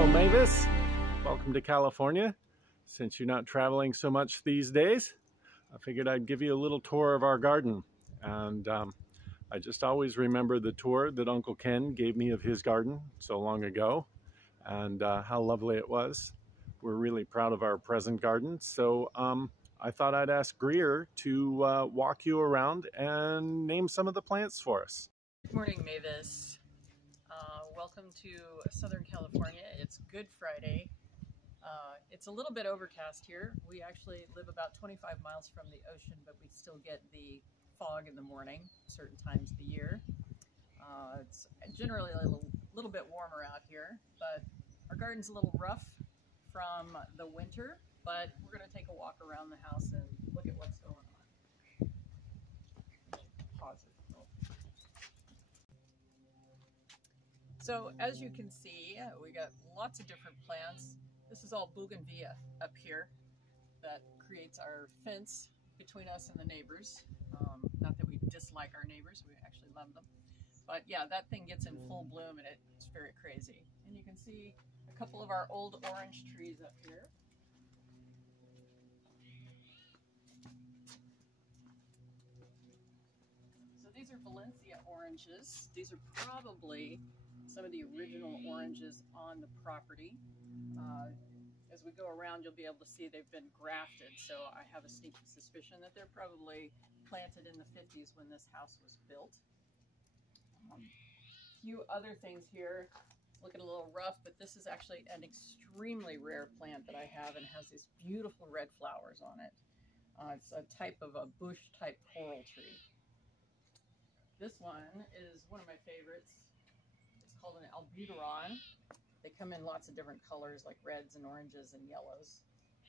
Hello, Mavis. Welcome to California. Since you're not traveling so much these days, I figured I'd give you a little tour of our garden. And I just always remember the tour that Uncle Ken gave me of his garden so long ago, and how lovely it was. We're really proud of our present garden. So I thought I'd ask Greer to walk you around and name some of the plants for us. Good morning, Mavis. Welcome to Southern California. It's Good Friday. It's a little bit overcast here. We actually live about 25 miles from the ocean, but we still get the fog in the morning, certain times of the year. It's generally a little bit warmer out here, but our garden's a little rough from the winter, but we're going to take a walk around the house and look at what's going on. Pause it. So as you can see, we got lots of different plants. This is all bougainvillea up here that creates our fence between us and the neighbors. Not that we dislike our neighbors, we actually love them. But yeah, that thing gets in full bloom and it's very crazy. And you can see a couple of our old orange trees up here. So these are Valencia oranges. These are probably some of the original oranges on the property. As we go around, you'll be able to see they've been grafted, so I have a sneaky suspicion that they're probably planted in the 50s when this house was built. A few other things here, looking a little rough, but this is actually an extremely rare plant that I have and has these beautiful red flowers on it. It's a type of a bush type coral tree. This one is one of my favorites. It's called an albuteron. They come in lots of different colors like reds and oranges and yellows.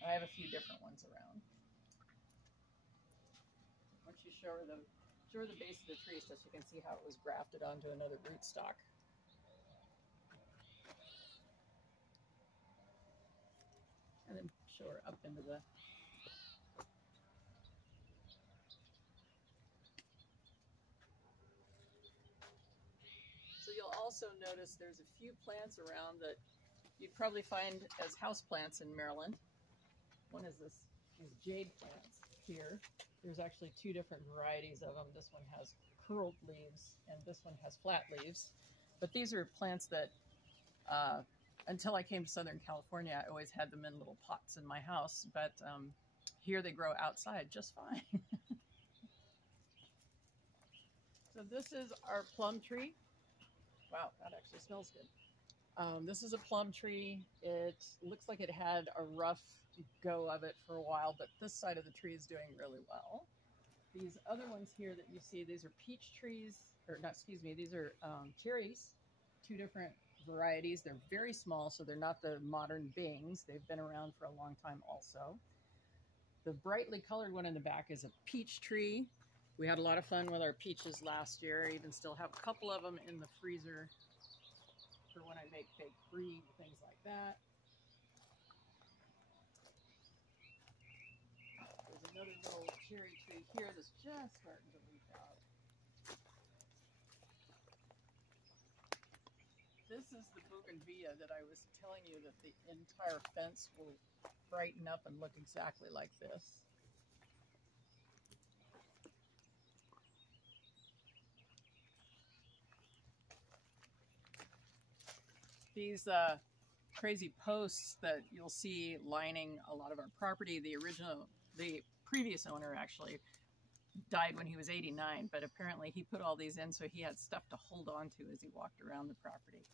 I have a few different ones around. Once you show her the base of the tree so you can see how it was grafted onto another rootstock. And then show her up into the You'll also notice there's a few plants around that you'd probably find as houseplants in Maryland. One is these jade plants here. There's actually two different varieties of them. This one has curled leaves and this one has flat leaves. But these are plants that, until I came to Southern California, I always had them in little pots in my house. But here they grow outside just fine. So this is our plum tree. Wow, that actually smells good. This is a plum tree. It looks like it had a rough go of it for a while, but this side of the tree is doing really well. These other ones here that you see, these are peach trees, or not, excuse me, these are cherries, two different varieties. They're very small, so they're not the modern Bings. They've been around for a long time also. The brightly colored one in the back is a peach tree. We had a lot of fun with our peaches last year. I even still have a couple of them in the freezer for when I make baked brie, things like that. There's another little cherry tree here that's just starting to leaf out. This is the bougainvillea that I was telling you that the entire fence will brighten up and look exactly like this. These crazy posts that you'll see lining a lot of our property, the previous owner actually died when he was 89, but apparently he put all these in so he had stuff to hold on to as he walked around the property.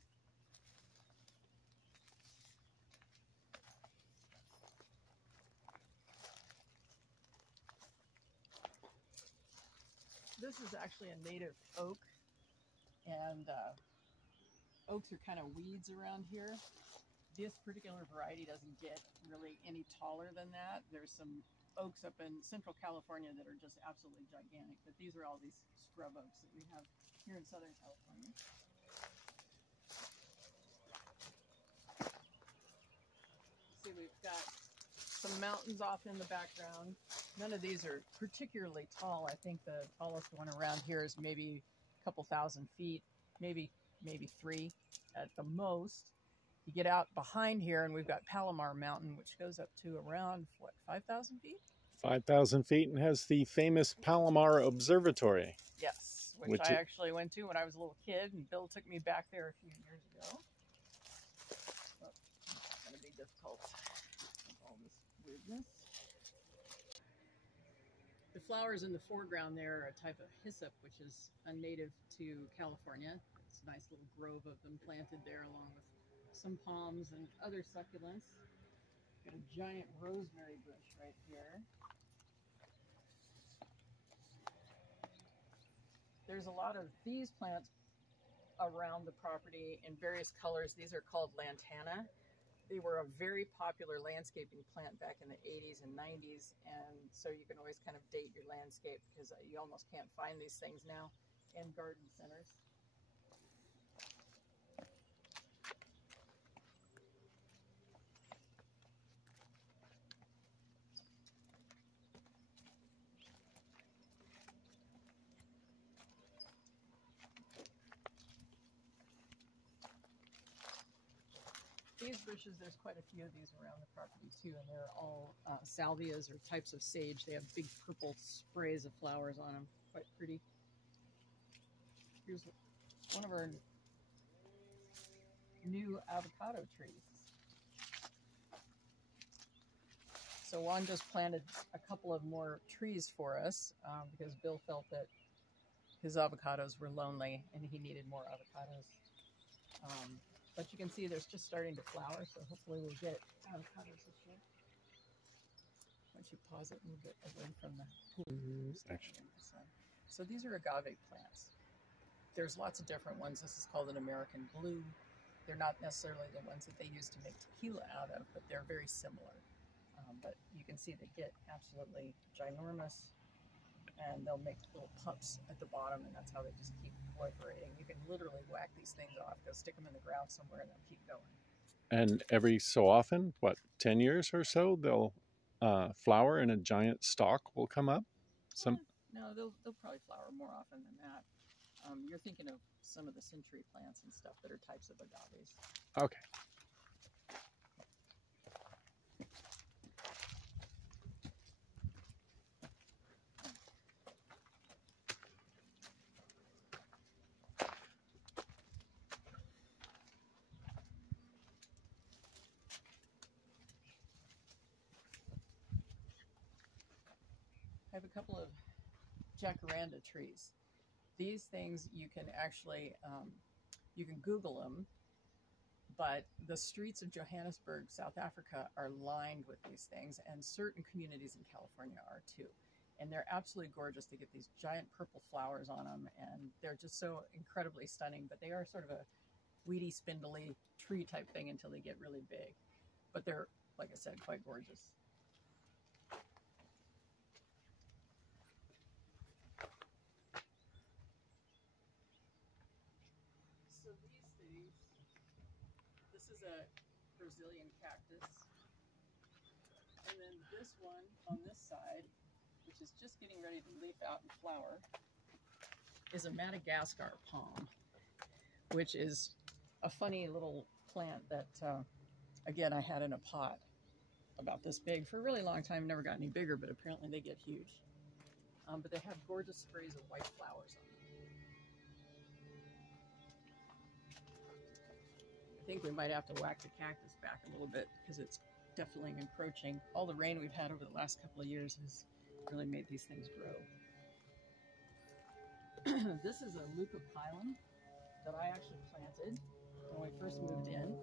This is actually a native oak, and oaks are kind of weeds around here. This particular variety doesn't get really any taller than that. There's some oaks up in Central California that are just absolutely gigantic, but these are all these scrub oaks that we have here in Southern California. See, we've got some mountains off in the background. None of these are particularly tall. I think the tallest one around here is maybe a couple thousand feet, maybe 3 at the most. You get out behind here and we've got Palomar Mountain, which goes up to around, what, 5,000 feet? 5,000 feet and has the famous Palomar Observatory. Yes, which I actually went to when I was a little kid, and Bill took me back there a few years ago. Oh, it's going to be difficult with all this weirdness. The flowers in the foreground there are a type of hyssop, which is a native to California. It's a nice little grove of them planted there along with some palms and other succulents. Got a giant rosemary bush right here. There's a lot of these plants around the property in various colors. These are called lantana. They were a very popular landscaping plant back in the 80s and 90s, and so you can always kind of date your landscape because you almost can't find these things now in garden centers. These bushes, there's quite a few of these around the property too, and they're all salvias or types of sage. They have big purple sprays of flowers on them, quite pretty. Here's one of our new avocado trees. So Juan just planted a couple of more trees for us because Bill felt that his avocados were lonely and he needed more avocados. But you can see there's just starting to flower, so hopefully we'll get avocados this year. Once you pause it, move it away from the Actually. So these are agave plants. There's lots of different ones. This is called an American blue. They're not necessarily the ones that they use to make tequila out of, but they're very similar. But you can see they get absolutely ginormous, and they'll make little pups at the bottom, and that's how they just keep proliferating. You can literally whack these things off, go stick them in the ground somewhere, and they'll keep going. And every so often, what, 10 years or so, they'll flower and a giant stalk will come up? No, they'll probably flower more often than that. You're thinking of some of the century plants and stuff that are types of agaves. Okay. I have a couple of jacaranda trees. These things you can actually, you can Google them, but the streets of Johannesburg, South Africa are lined with these things, and certain communities in California are too. And they're absolutely gorgeous. They get these giant purple flowers on them, and they're just so incredibly stunning, but they are sort of a weedy, spindly tree type thing until they get really big. But they're, like I said, quite gorgeous. So these things, this is a Brazilian cactus. And then this one on this side, which is just getting ready to leaf out and flower, is a Madagascar palm, which is a funny little plant that, again, I had in a pot about this big for a really long time. Never got any bigger, but apparently they get huge. But they have gorgeous sprays of white flowers on them. I think we might have to whack the cactus back a little bit because it's definitely encroaching. All the rain we've had over the last couple of years has really made these things grow. This is a leucopilum that I actually planted when we first moved in.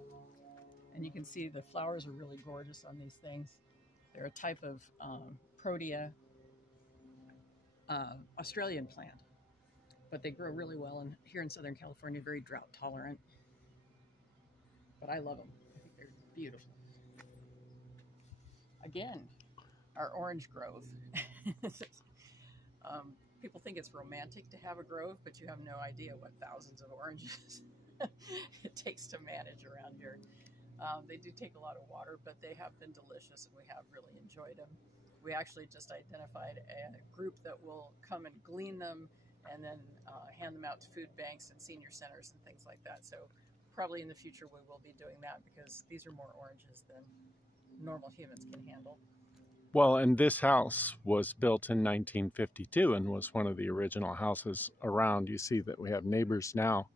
And you can see the flowers are really gorgeous on these things. They're a type of Protea Australian plant, but they grow really well here in Southern California, very drought tolerant. But I love them. I think they're beautiful. Again, our orange grove. People think it's romantic to have a grove, but you have no idea what thousands of oranges it takes to manage around here. They do take a lot of water, but they have been delicious, and we have really enjoyed them. We actually just identified a group that will come and glean them and then hand them out to food banks and senior centers and things like that. So probably in the future we will be doing that because these are more oranges than normal humans can handle. Well, and this house was built in 1952 and was one of the original houses around. You see that we have neighbors now,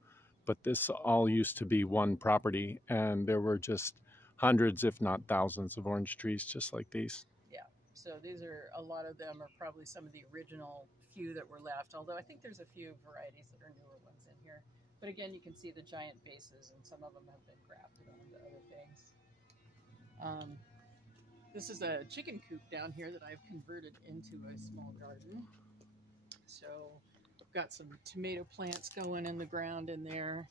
but this all used to be one property, and there were just hundreds, if not thousands, of orange trees just like these. Yeah, so these are, a lot of them are probably some of the original few that were left, although I think there's a few varieties that are newer ones in here. But again, you can see the giant bases, and some of them have been grafted onto other things. This is a chicken coop down here that I've converted into a small garden. So I've got some tomato plants going in the ground in there.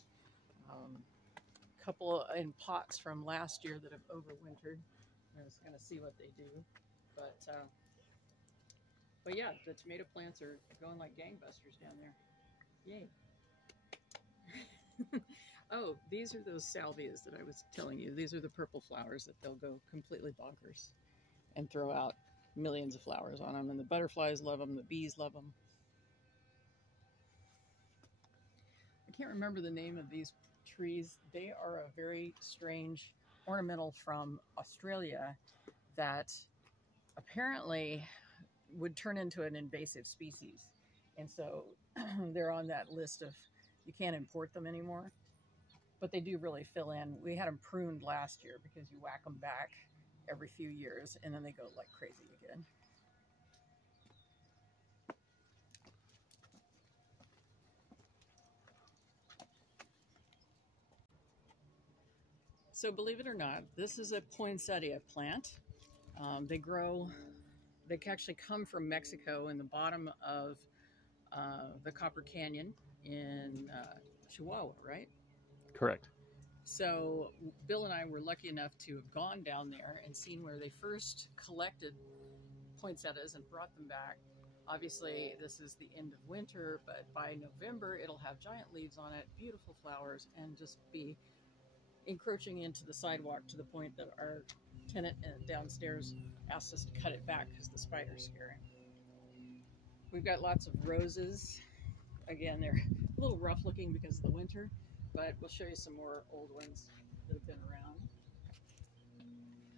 A couple in pots from last year that have overwintered. I'm just going to see what they do. But yeah, the tomato plants are going like gangbusters down there. Yay. Oh, these are those salvias that I was telling you. These are the purple flowers that they'll go completely bonkers and throw out millions of flowers on them. And the butterflies love them. The bees love them. I can't remember the name of these trees. They are a very strange ornamental from Australia that apparently would turn into an invasive species. And so they're on that list of, you can't import them anymore. But they do really fill in. We had them pruned last year because you whack them back every few years and then they go like crazy again. So believe it or not, this is a poinsettia plant. They actually come from Mexico in the bottom of the Copper Canyon in Chihuahua, right? Correct. So Bill and I were lucky enough to have gone down there and seen where they first collected poinsettias and brought them back. Obviously, this is the end of winter, but by November, it'll have giant leaves on it, beautiful flowers, and just be encroaching into the sidewalk to the point that our tenant downstairs asked us to cut it back because the spider's scary. We've got lots of roses. Again, they're a little rough looking because of the winter, but we'll show you some more old ones that have been around.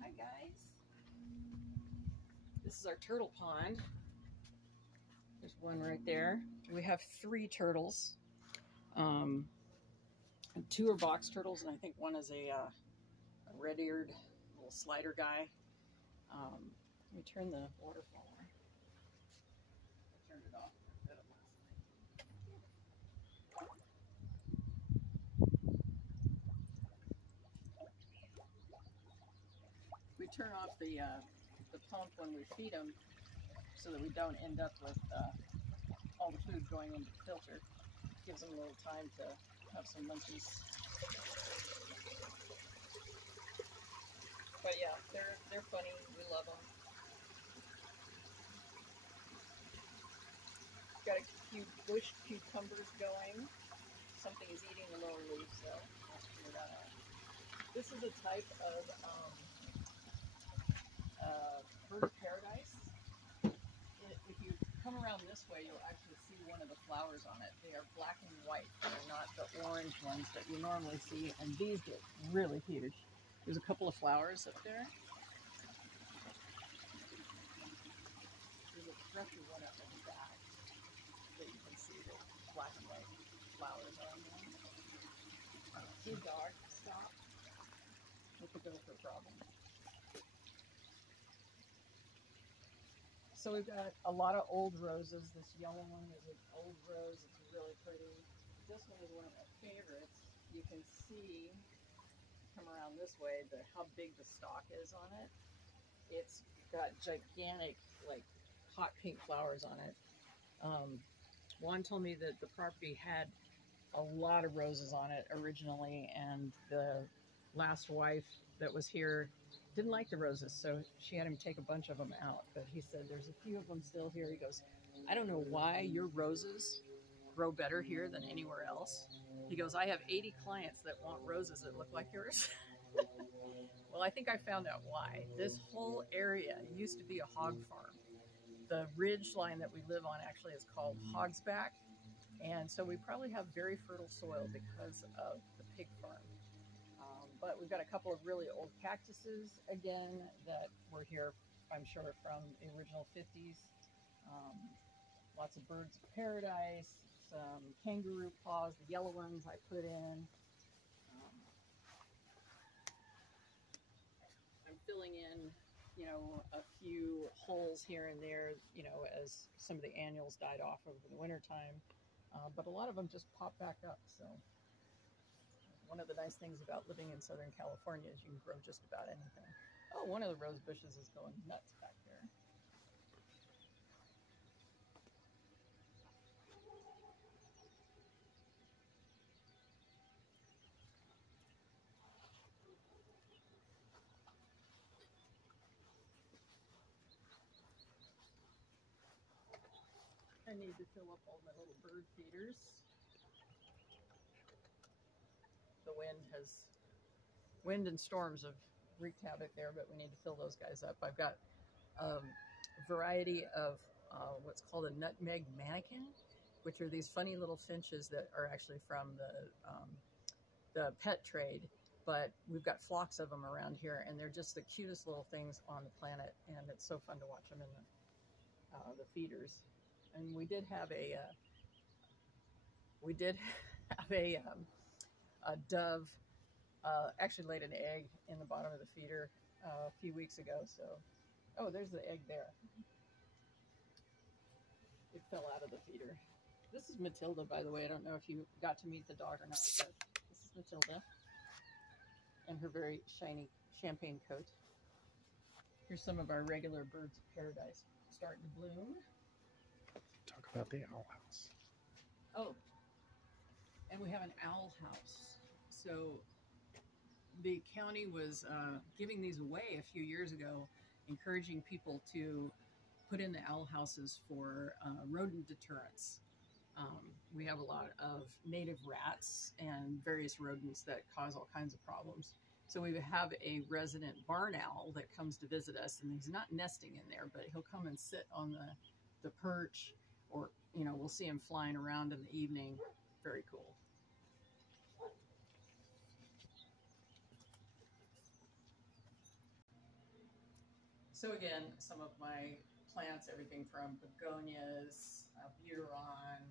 Hi guys. This is our turtle pond. There's one right there. We have 3 turtles. 2 are box turtles, and I think one is a red-eared little slider guy. Let me turn the waterfall on. I turned it off last night. We turn off the pump when we feed them so that we don't end up with all the food going into the filter. Gives them a little time to have some munchies. But yeah, they're funny. We love them. Got a few bush cucumbers going. Something is eating the lower leaves, though. Let's figure that out. This is a type of bird of paradise. If you come around this way, you'll actually see one of the flowers on it. They are black and white. They're not the orange ones that you normally see, and these get really huge. There's a couple of flowers up there. There's a fresher one up in the back that you can see the black and white flowers on them. See, dog, stop. Look at those for problems. So we've got a lot of old roses. This yellow one is an old rose. It's really pretty. This one is one of my favorites. You can see, come around this way, how big the stalk is on it. It's got gigantic, like, hot pink flowers on it. Juan told me that the property had a lot of roses on it originally, and the last wife that was here didn't like the roses, so she had him take a bunch of them out. But he said there's a few of them still here. He goes, I don't know why your roses grow better here than anywhere else. He goes, I have 80 clients that want roses that look like yours. Well, I think I found out why. This whole area used to be a hog farm. The ridge line that we live on actually is called Hogsback, and so we probably have very fertile soil because of the pig farm. but we've got a couple of really old cactuses again that were here, I'm sure, from the original 50s. Lots of birds of paradise, some kangaroo paws, the yellow ones I put in. I'm filling in, a few holes here and there, as some of the annuals died off over the winter time. But a lot of them just pop back up. So one of the nice things about living in Southern California is you can grow just about anything. Oh, one of the rose bushes is going nuts back there. I need to fill up all my little bird feeders. The wind and storms have wreaked havoc there, but we need to fill those guys up. I've got a variety of what's called a nutmeg mannequin, which are these funny little finches that are actually from the pet trade, but we've got flocks of them around here, and they're just the cutest little things on the planet, and it's so fun to watch them in the feeders. And we did have a dove actually laid an egg in the bottom of the feeder a few weeks ago. So, oh, there's the egg there. It fell out of the feeder. This is Matilda, by the way. I don't know if you got to meet the dog or not, but this is Matilda and her very shiny champagne coat. Here's some of our regular birds of paradise starting to bloom. Talk about the owl house. Oh, and we have an owl house. So the county was giving these away a few years ago, encouraging people to put in the owl houses for rodent deterrence. We have a lot of native rats and various rodents that cause all kinds of problems. So we have a resident barn owl that comes to visit us, and he's not nesting in there, but he'll come and sit on the perch, or, we'll see him flying around in the evening. Very cool. So again, some of my plants, everything from begonias, butteron,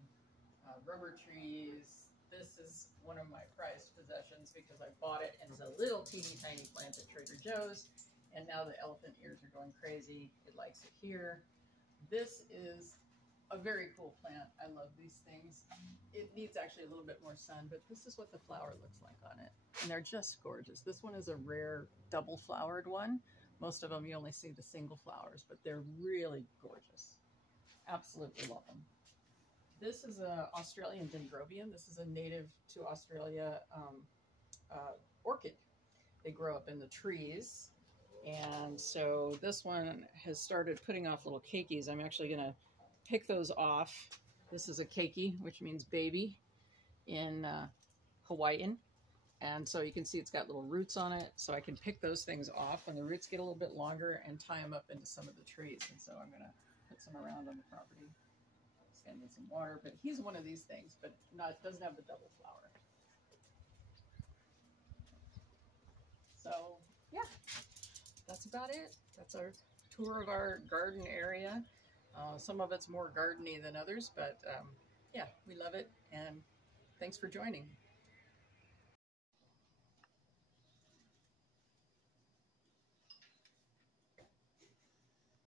rubber trees. This is one of my prized possessions because I bought it as a little teeny tiny plant at Trader Joe's, and now the elephant ears are going crazy. It likes it here. This is a very cool plant. I love these things. It needs actually a little bit more sun, but this is what the flower looks like on it. And they're just gorgeous. This one is a rare double flowered one. Most of them you only see the single flowers, but they're really gorgeous. Absolutely love them. This is an Australian dendrobium. This is a native to Australia orchid. They grow up in the trees. And so this one has started putting off little keikis. I'm actually going to pick those off. This is a keiki, which means baby in Hawaiian. And so you can see it's got little roots on it. So I can pick those things off when the roots get a little bit longer and tie them up into some of the trees. And so I'm going to put some around on the property. Stand in some water. But he's one of these things, but doesn't have the double flower. So yeah, that's about it. That's our tour of our garden area. Some of it's more gardeny than others, but yeah, we love it. And thanks for joining.